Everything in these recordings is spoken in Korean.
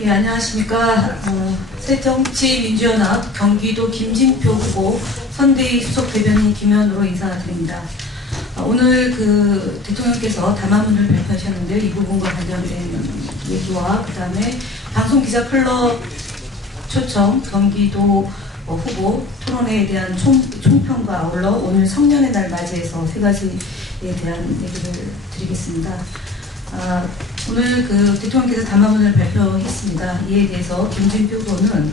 예, 안녕하십니까. 새정치민주연합 경기도 김진표 후보 선대위 수석 대변인 김현우로 인사드립니다. 오늘 대통령께서 담화문을 발표하셨는데 이 부분과 관련된 얘기와 그 다음에 방송기자 클럽 초청 경기도 후보 토론회에 대한 총평과 아울러 오늘 성년의 날 맞이해서 세 가지에 대한 얘기를 드리겠습니다. 오늘 대통령께서 담화문을 발표했습니다. 이에 대해서 김진표 후보는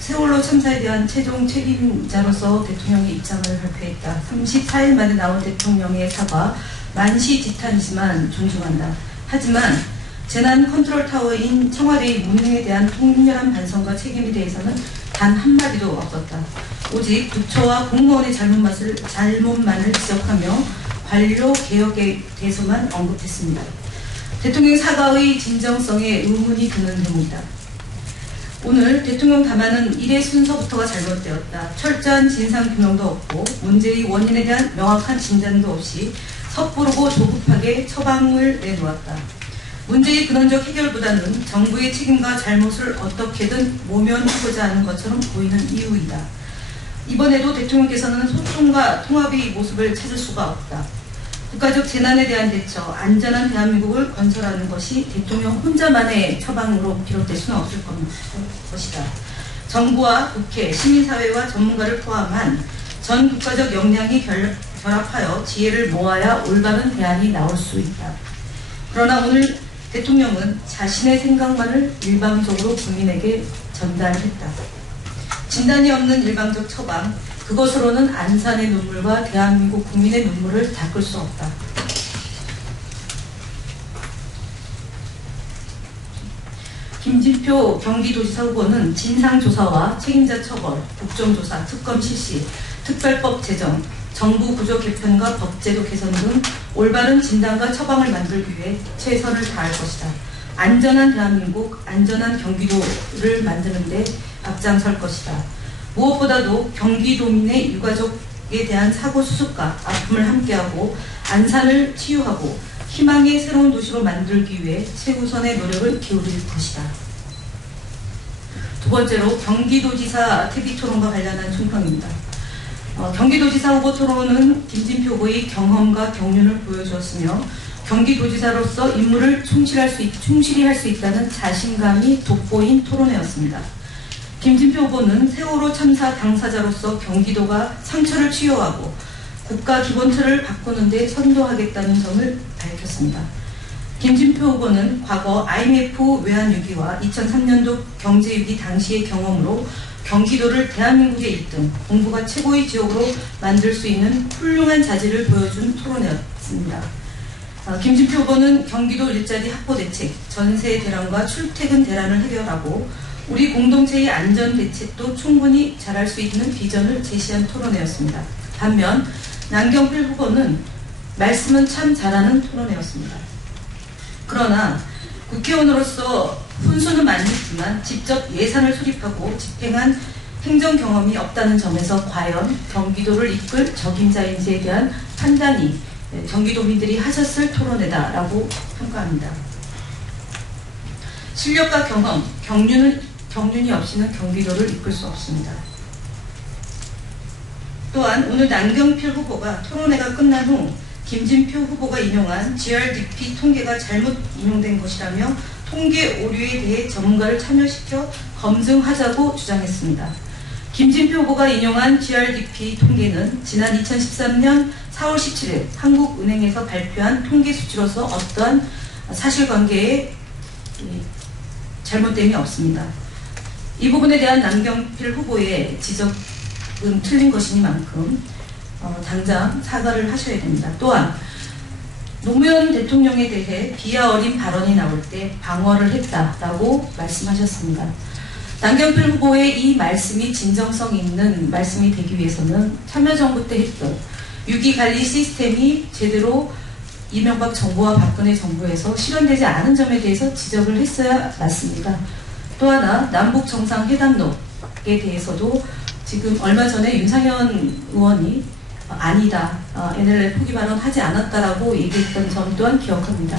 세월호 참사에 대한 최종 책임자로서 대통령의 입장을 발표했다. 34일 만에 나온 대통령의 사과, 만시지탄이지만 존중한다. 하지만 재난 컨트롤 타워인 청와대의 무능에 대한 통렬한 반성과 책임에 대해서는 단 한마디도 없었다. 오직 부처와 공무원의 잘못만을 지적하며 관료 개혁에 대해서만 언급했습니다. 대통령 사과의 진정성에 의문이 드는 대목이다. 오늘 대통령 담화는 일의 순서부터가 잘못되었다. 철저한 진상규명도 없고 문제의 원인에 대한 명확한 진단도 없이 섣부르고 조급하게 처방을 내놓았다. 문제의 근원적 해결보다는 정부의 책임과 잘못을 어떻게든 모면하고자 하는 것처럼 보이는 이유이다. 이번에도 대통령께서는 소통과 통합의 모습을 찾을 수가 없다. 국가적 재난에 대한 대처, 안전한 대한민국을 건설하는 것이 대통령 혼자만의 처방으로 비롯될 수는 없을 것이다. 정부와 국회, 시민사회와 전문가를 포함한 전 국가적 역량이 결합하여 지혜를 모아야 올바른 대안이 나올 수 있다. 그러나 오늘 대통령은 자신의 생각만을 일방적으로 국민에게 전달했다. 진단이 없는 일방적 처방, 그것으로는 안산의 눈물과 대한민국 국민의 눈물을 닦을 수 없다. 김진표 경기도지사 후보는 진상조사와 책임자 처벌, 국정조사, 특검 실시, 특별법 제정, 정부 구조 개편과 법제도 개선 등 올바른 진단과 처방을 만들기 위해 최선을 다할 것이다. 안전한 대한민국, 안전한 경기도를 만드는 데 앞장설 것이다. 무엇보다도 경기도민의 유가족에 대한 사고 수습과 아픔을 함께하고 안산을 치유하고 희망의 새로운 도시로 만들기 위해 최우선의 노력을 기울일 것이다. 두 번째로 경기도지사 TV토론과 관련한 총평입니다. 경기도지사 후보 토론은 김진표 후보의 경험과 경륜을 보여주었으며 경기도지사로서 임무를 충실히 할 수 있다는 자신감이 돋보인 토론회였습니다. 김진표 후보는 세월호 참사 당사자로서 경기도가 상처를 치유하고 국가 기본틀을 바꾸는 데 선도하겠다는 점을 밝혔습니다. 김진표 후보는 과거 IMF 외환위기와 2003년도 경제위기 당시의 경험으로 경기도를 대한민국의 1등, 공부가 최고의 지역으로 만들 수 있는 훌륭한 자질을 보여준 토론회였습니다. 김진표 후보는 경기도 일자리 확보 대책, 전세 대란과 출퇴근 대란을 해결하고 우리 공동체의 안전 대책도 충분히 잘할 수 있는 비전을 제시한 토론회였습니다. 반면 남경필 후보는 말씀은 참 잘하는 토론회였습니다. 그러나 국회의원으로서 훈수는 많이 있지만 직접 예산을 수립하고 집행한 행정 경험이 없다는 점에서 과연 경기도를 이끌 적임자인지에 대한 판단이 경기도민들이 하셨을 토론회다라고 평가합니다. 실력과 경험, 경륜이 없이는 경기도를 이끌 수 없습니다. 또한 오늘 남경필 후보가 토론회가 끝난 후 김진표 후보가 인용한 GRDP 통계가 잘못 인용된 것이라며 통계 오류에 대해 전문가를 참여시켜 검증하자고 주장했습니다. 김진표 후보가 인용한 GRDP 통계는 지난 2013년 4월 17일 한국은행에서 발표한 통계 수치로서 어떠한 사실관계에 잘못됨이 없습니다. 이 부분에 대한 남경필 후보의 지적은 틀린 것이니만큼 당장 사과를 하셔야 됩니다. 또한 노무현 대통령에 대해 비하 어린 발언이 나올 때 방어를 했다라고 말씀하셨습니다. 남경필 후보의 이 말씀이 진정성 있는 말씀이 되기 위해서는 참여정부 때 했던 유기관리 시스템이 제대로 이명박 정부와 박근혜 정부에서 실현되지 않은 점에 대해서 지적을 했어야 맞습니다. 또 하나 남북 정상회담록에 대해서도 지금 얼마 전에 윤상현 의원이 아니다, NLL 포기 발언 하지 않았다라고 얘기했던 점 또한 기억합니다.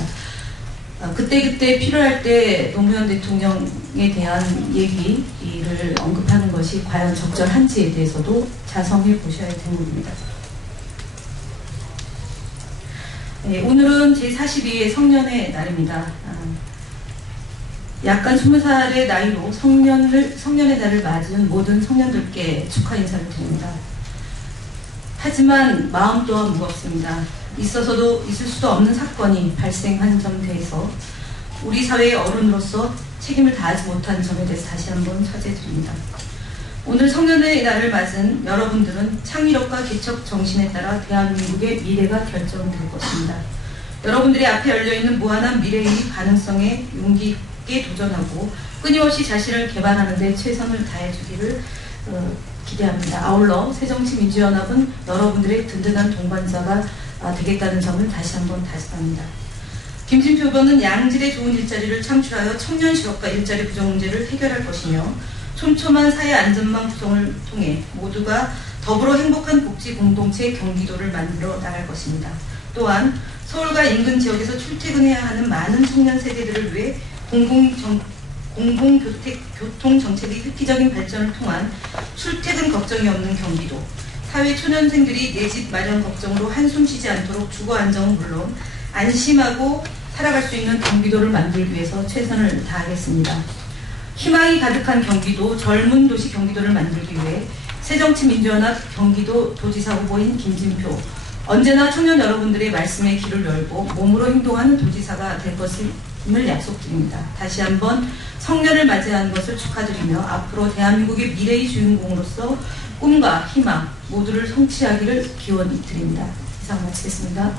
그때그때 필요할 때 노무현 대통령에 대한 얘기를 언급하는 것이 과연 적절한지에 대해서도 자성해 보셔야 할 대목입니다. 네, 오늘은 제42회 성년의 날입니다. 약간 20살의 나이로 성년의 날을 맞은 모든 성년들께 축하 인사를 드립니다. 하지만 마음 또한 무겁습니다. 있어서도 있을 수도 없는 사건이 발생한 점에 대해서 우리 사회의 어른으로서 책임을 다하지 못한 점에 대해서 다시 한번 사죄드립니다. 오늘 성년의 날을 맞은 여러분들은 창의력과 개척 정신에 따라 대한민국의 미래가 결정될 것입니다. 여러분들의 앞에 열려있는 무한한 미래의 가능성에 용기 있게 도전하고 끊임없이 자신을 개발하는 데 최선을 다해주기를 기대합니다. 아울러 새정치민주연합은 여러분들의 든든한 동반자가 되겠다는 점을 다시 한번 다짐합니다. 김진표 후보는 양질의 좋은 일자리를 창출하여 청년 실업과 일자리 부족 문제를 해결할 것이며 촘촘한 사회 안전망 구성을 통해 모두가 더불어 행복한 복지 공동체 경기도를 만들어 나갈 것입니다. 또한 서울과 인근 지역에서 출퇴근해야 하는 많은 청년 세대들을 위해 공공교통 정책의 획기적인 발전을 통한 출퇴근 걱정이 없는 경기도, 사회 초년생들이 내 집 마련 걱정으로 한숨 쉬지 않도록 주거 안정은 물론 안심하고 살아갈 수 있는 경기도를 만들기 위해서 최선을 다하겠습니다. 희망이 가득한 경기도, 젊은 도시 경기도를 만들기 위해 새정치민주연합 경기도 도지사 후보인 김진표, 언제나 청년 여러분들의 말씀에 귀를 열고 몸으로 행동하는 도지사가 될 것임을 약속드립니다. 다시 한번 성년을 맞이한 것을 축하드리며 앞으로 대한민국의 미래의 주인공으로서 꿈과 희망 모두를 성취하기를 기원드립니다. 이상 마치겠습니다.